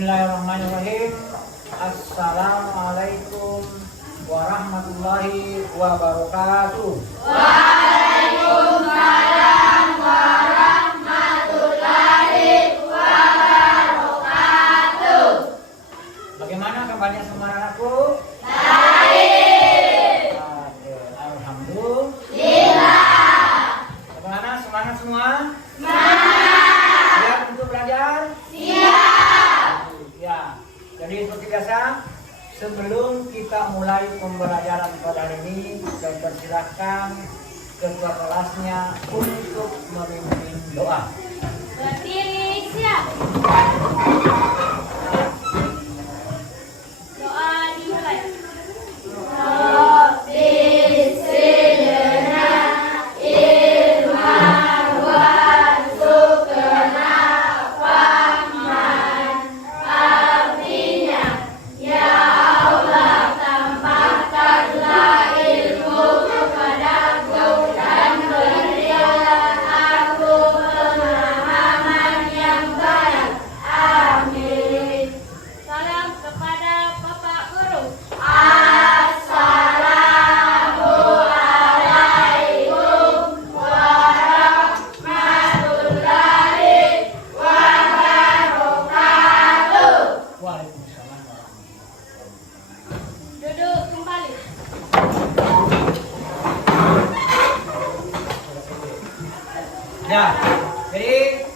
Bismillahirrahmanirrahim. Assalamualaikum warahmatullahi wabarakatuh. Waalaikumsalam warahmatullahi wabarakatuh. Bagaimana kabarnya semua anakku? Baik. Alhamdulillah. Bagaimana semangat semua? Semangat. Siap untuk belajar? Siap. Ya. Jadi seperti biasa, sebelum kita mulai pembelajaran pada hari ini, saya persilahkan ketua kelasnya untuk memimpin doa. Berdiri siap. Doa dimulai. Rabbi zidna ilma warzuqna fahman. Artinya, ya Allah, tambahkanlah ilmu kepadaku dan berilah aku pemahaman yang baik. Amin. Salam kepada Bapak Guru. Assalamualaikum warahmatullahi wabarakatuh. Waalaikumsalam warahmatullahi wabarakatuh. Duduk kembali. Ya, jadi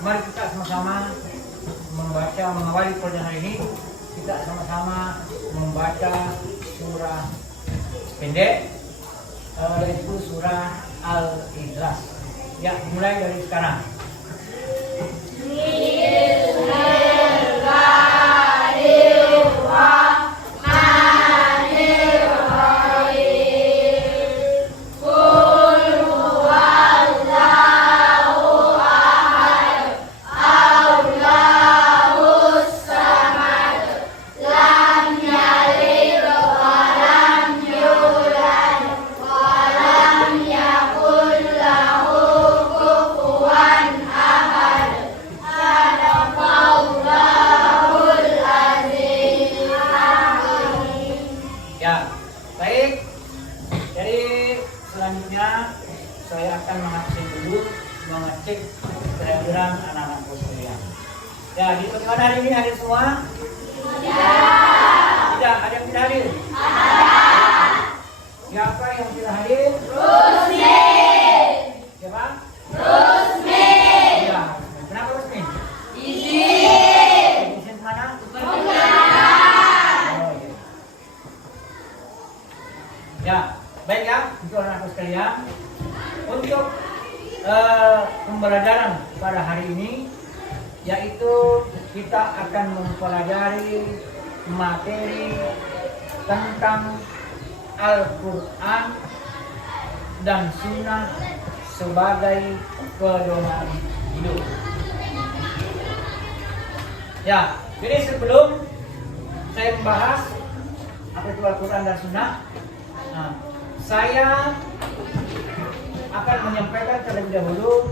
mari kita sama-sama membaca, mengawali pelajaran hari ini. Kita sama-sama membaca surah pendek, yaitu surah Al-Ikhlas. Ya, mulai dari sekarang. Ya, baik. Jadi selanjutnya saya akan mengabsen dulu, mengecek kehadiran anak-anakku sekalian. Ya, di bagaimana hari ini hadir semua? Tidak, ada yang tidak hadir? Siapa yang tidak hadir? Rusmi. Siapa? Rusmi. Ya, kenapa Rusmi? Izin. Izin mana? Bukan. Oh, iya. Ya, baik ya, untuk anak-anak sekalian. Untuk pembelajaran pada hari ini, yaitu kita akan mempelajari materi tentang Al-Quran dan Sunnah sebagai pedoman hidup. Ya, jadi sebelum saya membahas apa itu Al-Quran dan Sunnah, saya akan menyampaikan terlebih dahulu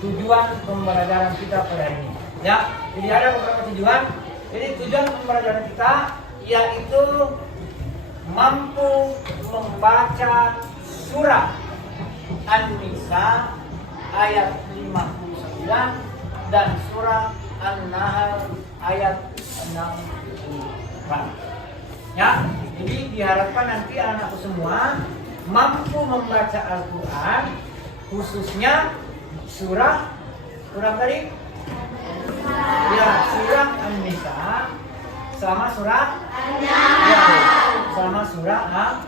tujuan pembelajaran kita pada hari ini. Ya, jadi ada beberapa tujuan. Jadi tujuan pembelajaran kita yaitu mampu membaca surah An-Nisa ayat 59 dan surah An-Nahl ayat 64. Ya, jadi diharapkan nanti anak-anakku semua mampu membaca Al-Quran, khususnya surah tadi? Ya, surah An-Nisa sama surah An-Nahl. ya, sama surah An-Nahl.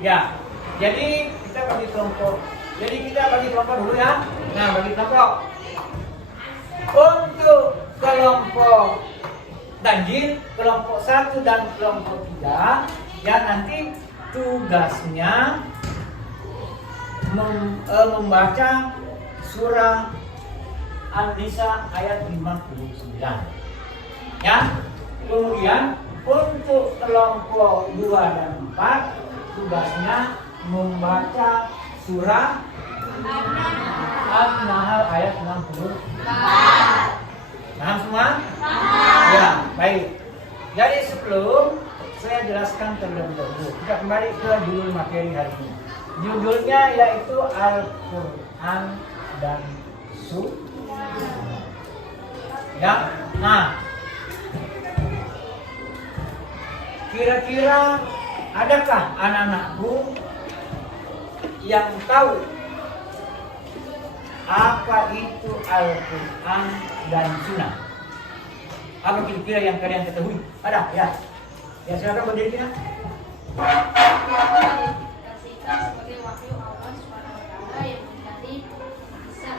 Ya, jadi kita bagi kelompok. Jadi kita bagi kelompok dulu ya. Nah, bagi kelompok. Untuk kelompok ganjil, kelompok 1 dan kelompok 3, ya nanti tugasnya membaca surah An-Nisa ayat 59. Ya. Kemudian untuk kelompok 2 dan 4 tugasnya membaca surah An-Nahl ayat 64. baik. Jadi sebelum saya jelaskan terlebih dahulu, kita kembali ke judul materi hari ini. Judulnya yaitu Al-Quran dan Sunnah. Ya, nah, kira-kira adakah anak-anakku yang tahu apa itu Al-Quran dan Sunnah? Apa kira-kira yang kalian ketahui? Ada? Ya. Ya, silakan berdiri kita. Dikasihkan sebagai wahyu Allah SWT yang dari Isa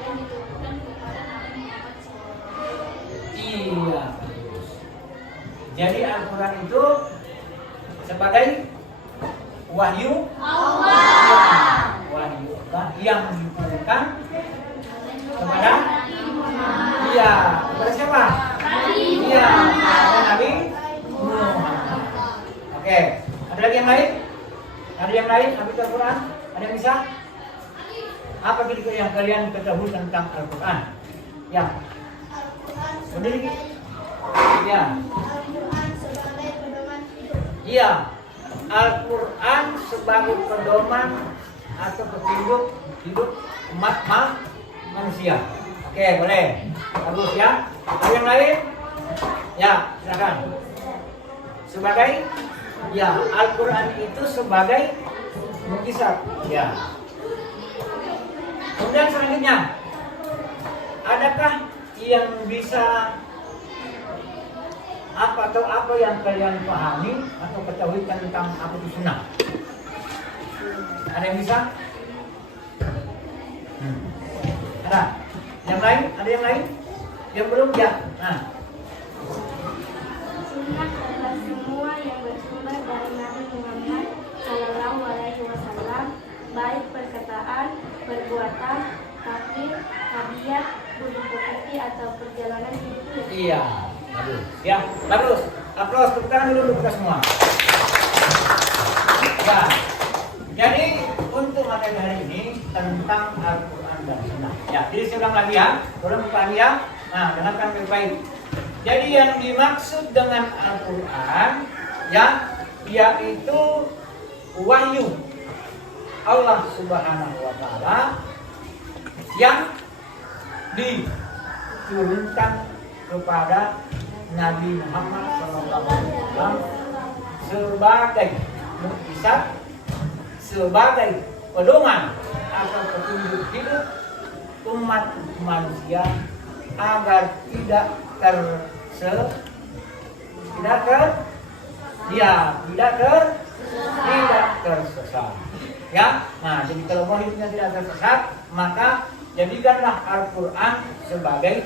dan diturunkan kepada Nabi Muhammad SAW. Iya. Jadi Al-Quran itu sebagai wahyu Allah. Wahyu Allah yang diturunkan kepada iya, kepada siapa? Iya, kepada Nabi Muhammad. Oke, ada lagi yang lain? Ada yang lain? Habis Al-Quran? Ada yang bisa? Apa kira-kira yang kalian ketahui tentang Al-Quran? Ya. Berdiri. Ya. Al-Quran sebagai pedoman hidup. Iya. Al-Quran sebagai pedoman atau petunjuk hidup umat manusia. Oke, boleh. Bagus ya. Ada yang lain? Ya, silakan. Sebagai ya, Al-Quran itu sebagai mukjizat. Ya. Kemudian selanjutnya, adakah yang bisa apa yang kalian pahami atau ketahui tentang apa itu sunnah? Ada yang bisa? Ada? Yang lain? Ada yang lain? Yang belum? Ya. Nah. Sunnah adalah semua yang bersumber dari Nabi Muhammad SAW, baik perkataan, perbuatan, takdir, tabiat, budi pekerti atau perjalanan hidup. Iya. Bagus. Ya, bagus. Aplaus tepuk tangan dulu untuk kita semua. Ya. Jadi untuk materi hari ini tentang Al-Quran dan Sunnah. Ya, jadi saya ulang lagi ya. Tolong buka ya. Nah, dengarkan baik-baik. Jadi yang dimaksud dengan Al-Quran ya, yaitu wahyu Allah Subhanahu wa taala yang diturunkan kepada Nabi Muhammad SAW sebagai mukjizat, sebagai pedoman atau petunjuk hidup umat manusia agar tidak tersesat. Ya, nah jadi kalau mau hidupnya tidak tersesat, maka jadikanlah Al-Quran sebagai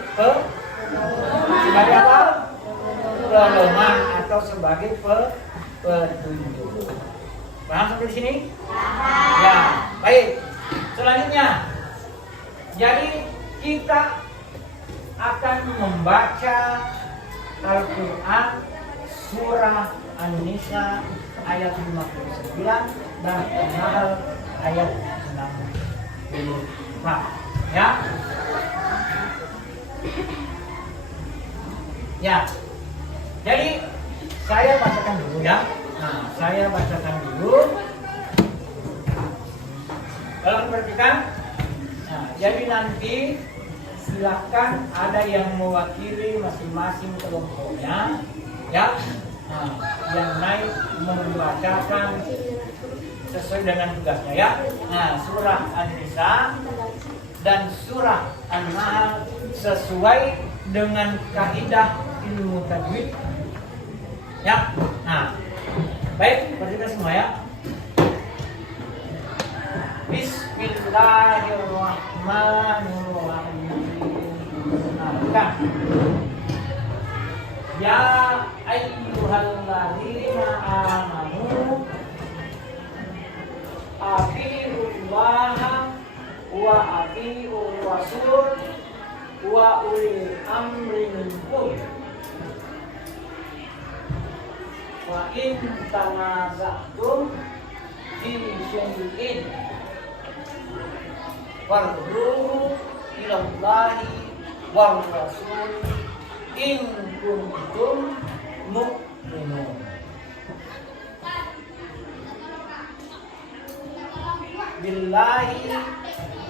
apa? Pedoman atau sebagai petunjuk. Paham sampai di sini? Ya, baik. Selanjutnya, jadi kita akan membaca Al-Quran surah An-Nisa ayat 59 dan An-Nahl ayat 64. Ya. Ya. Jadi saya bacakan dulu ya. Nah, saya bacakan dulu. Kalau perhatikan, nah, jadi nanti silakan ada yang mewakili masing-masing kelompoknya, ya. Nah, yang naik membacakan sesuai dengan tugasnya ya. Nah, surah An-Nisa dan surah An-Nahl sesuai dengan kaidah ilmu tajwid. Ya. Nah, baik, perhatikan semua ya. Bismillahirrahmanirrahim. Nah, ya ayyuhalladzina amanu atiiullaha wa atiiur rasul wa ulil amri minkum wa in tanaza'tum fi syai'in farduhu ilallahi war rasul in kuntum mu'minun. Billahi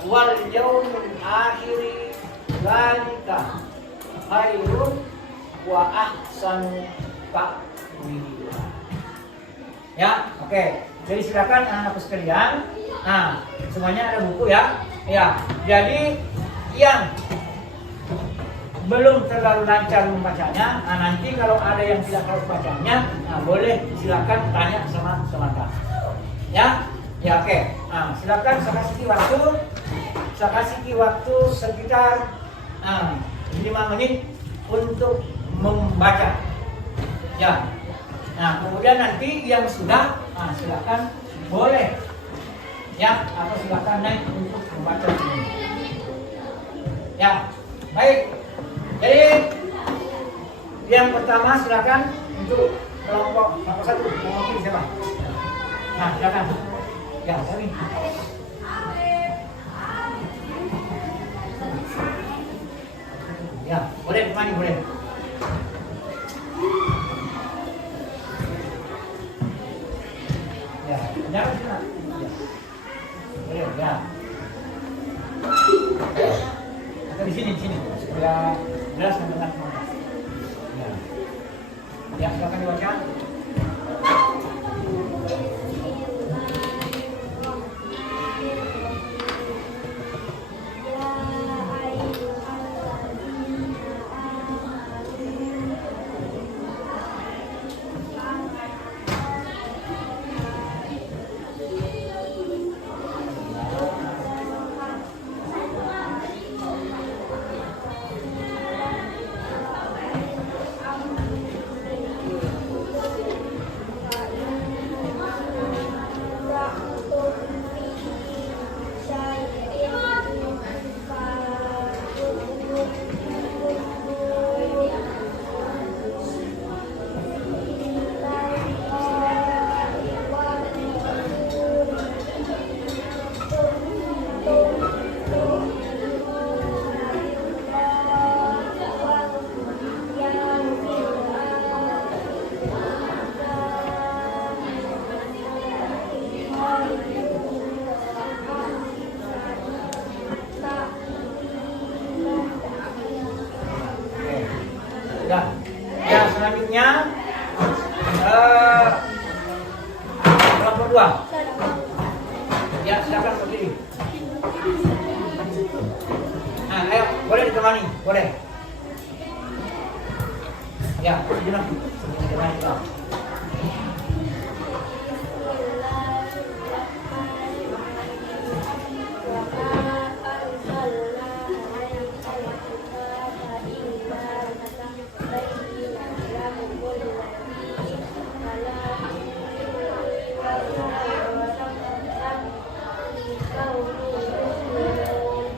wal yaumil akhir dzalika khairun wa ahsanu ta'wila. Ya, oke. Jadi silakan anak-anakku sekalian. Nah, semuanya ada buku ya. Ya. Jadi yang belum terlalu lancar membacanya, nah nanti kalau ada yang tidak tahu bacanya, nah boleh silakan tanya sama Kak. Ya. Ya, oke. Nah, silakan saya kasih waktu sekitar 5 menit untuk membaca. Ya. Nah, kemudian nanti yang sudah, silakan boleh ya, atau silakan naik untuk membaca ini. Ya, baik. Jadi yang pertama silakan untuk kelompok 1 mewakili siapa? Nah, silakan. Ya, sorry. Ya, boleh kemana boleh. Ya, jangan sana. Ya. Boleh, ya. Atau di sini supaya jelas mendengar semua. Ya. Ya, silakan dibaca. Ya, selanjutnya kelompok 2. Ya, silakan berdiri. Nah, ayo, boleh ditemani, boleh. Ya, ditemani.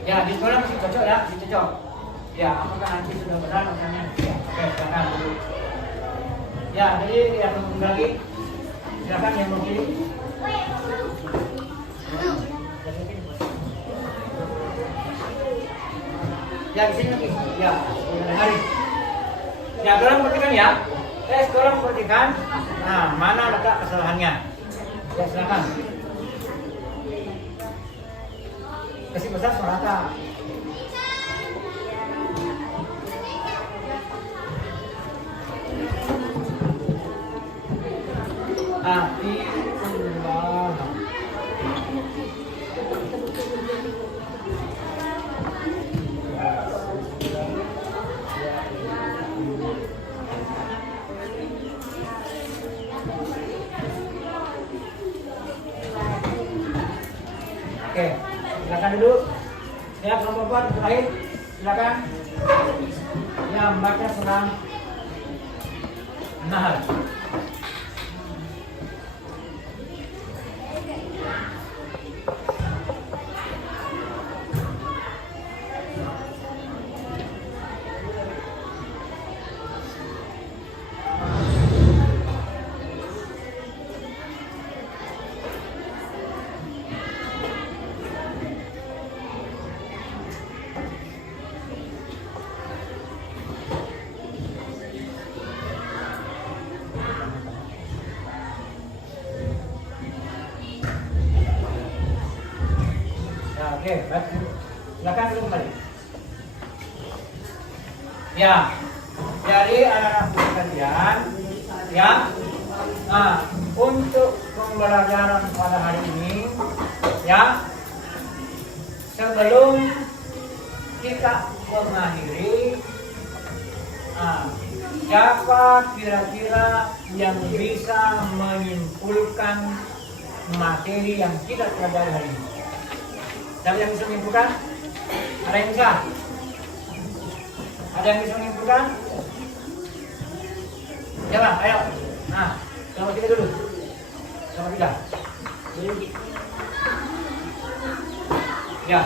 Ya, di sekolah masih cocok ya, masih cocok. Ya, apakah nanti sudah benar makanya? Ya, oke, silakan dulu. Ya, jadi yang lagi, silakan yang mau pilih. Ya, di sini lagi. Ya, hari. Ya, tolong perhatikan ya. Tolong perhatikan. Nah, mana letak kesalahannya? Ya, silakan. Kasih besar suara. Atiullah. Oke, silakan duduk. Ya, kelompok 4 terakhir, silakan. Ya, membaca surah Nahl. Oke, baik. Silakan dulu kembali. Ya, jadi anak-anak sekalian, ya, untuk pembelajaran pada hari ini, ya, sebelum kita mengakhiri, siapa kira-kira yang bisa menyimpulkan materi yang kita pelajari hari ini? Siapa yang bisa menyimpulkan? Ada yang bisa? Ada yang bisa menyimpulkan? Siapa? Ayo. Nah, sama kita dulu. Sama kita. Ya.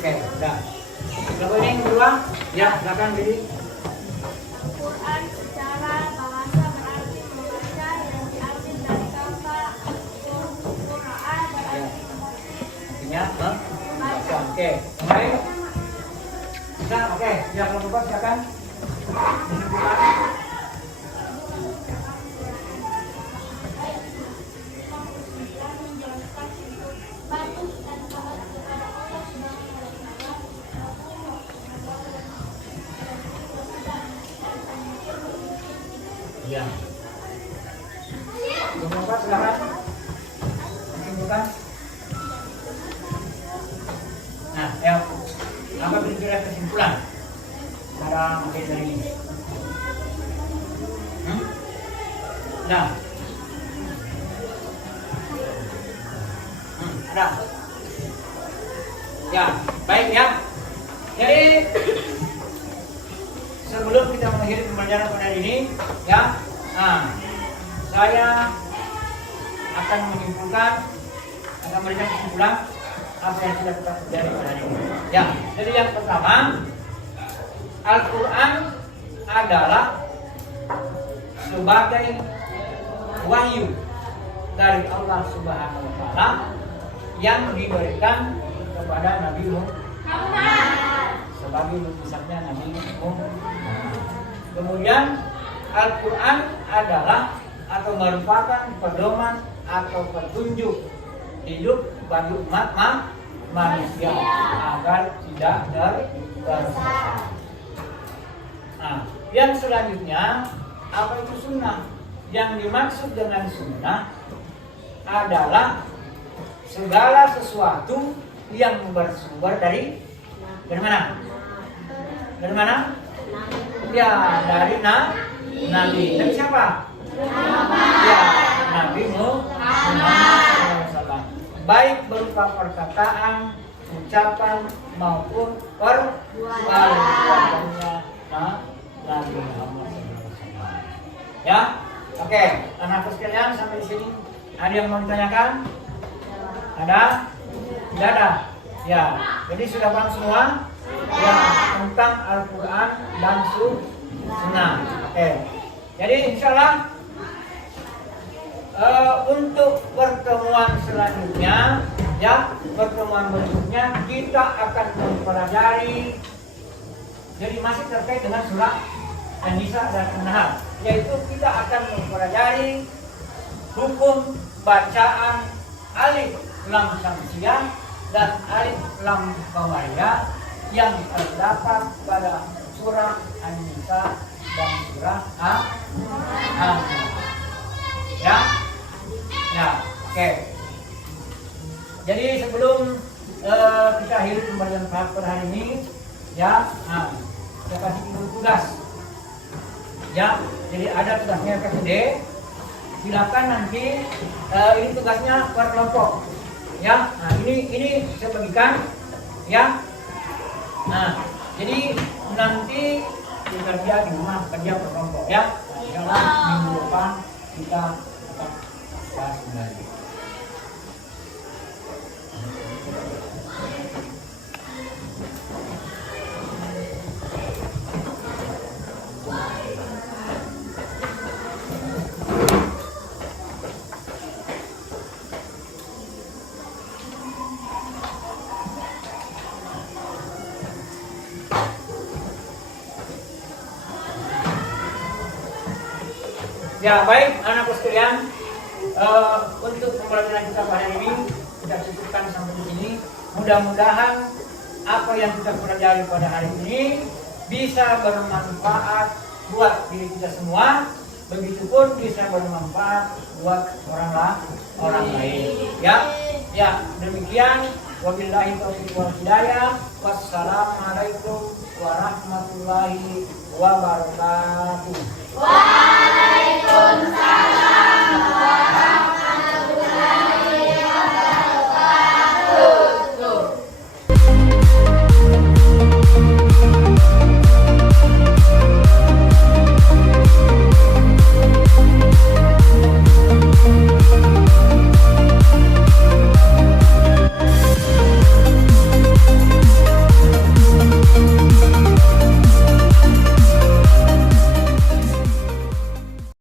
Oke, udah. Kalau ini yang kedua, ya silakan Didi. Al-Quran secara bahasa berarti membaca dan diambil dari kata Qur'an berarti Artinya membaca. Oke, mulai. Nah, oke, ya kalau lupa silakan. Disimpulkan. patuh dan taat kepada Allah Subhanahu wa Ta'ala. Ya. Belum lupa silakan. Disimpulkan. Nah, ya. Apa kira-kira kesimpulan pada materi hari ini? Nah. Ada. Ya, baik ya. Jadi sebelum kita mengakhiri pembelajaran pada hari ini, ya, saya akan menyimpulkan, akan memberikan kesimpulan apa yang sudah kita pelajari pada hari ini. Ya, jadi yang pertama, Al-Quran adalah sebagai wahyu dari Allah Subhanahu wa Ta'ala yang diberikan kepada Nabi Muhammad sebagai lukisannya Nabi Muhammad. Kemudian Al-Quran adalah atau merupakan pedoman atau petunjuk hidup bagi umat manusia agar tidak tersesat. Nah, yang selanjutnya apa itu sunnah? Yang dimaksud dengan sunnah adalah segala sesuatu yang bersumber dari mana? Dari mana? Ya, dari Nabi. Dari siapa? Ya, Nabi Muhammad SAW. Baik berupa perkataan, ucapan maupun perbuatannya Nabi Muhammad SAW. Ya, oke. Anak sekalian sampai di sini ada yang mau ditanyakan? Ada? Tidak ada? Ya, jadi sudah paham semua ya tentang Al-Quran dan Sunnah. Oke. Jadi insyaallah untuk pertemuan selanjutnya, ya pertemuan berikutnya kita akan mempelajari. Jadi masih terkait dengan surah An-Nisa dan An-Nahl, yaitu kita akan mempelajari hukum bacaan alif lam samsiyah dan alif lam qamariyah yang terdapat pada surah An-Nisa dan surah An-Nahl. Ya, oke. Jadi sebelum kita akhiri pembelajaran pada hari ini, ya, kita kasih tugas. Ya, jadi ada tugasnya KPD. Silakan nanti ini tugasnya per kelompok. Ya, nah ini saya bagikan. Ya, nah jadi nanti kerja di rumah, kerja per kelompok. Ya, nah, minggu depan kita akan bahas kembali. Ya baik anakku sekalian, untuk pembelajaran kita pada hari ini kita cukupkan sampai di sini. Mudah-mudahan apa yang kita pelajari pada hari ini bisa bermanfaat buat diri kita semua, begitupun bisa bermanfaat buat orang lain. Ya demikian. Wabillahi taufiq wal hidayah. Wassalamualaikum warahmatullahi wabarakatuh.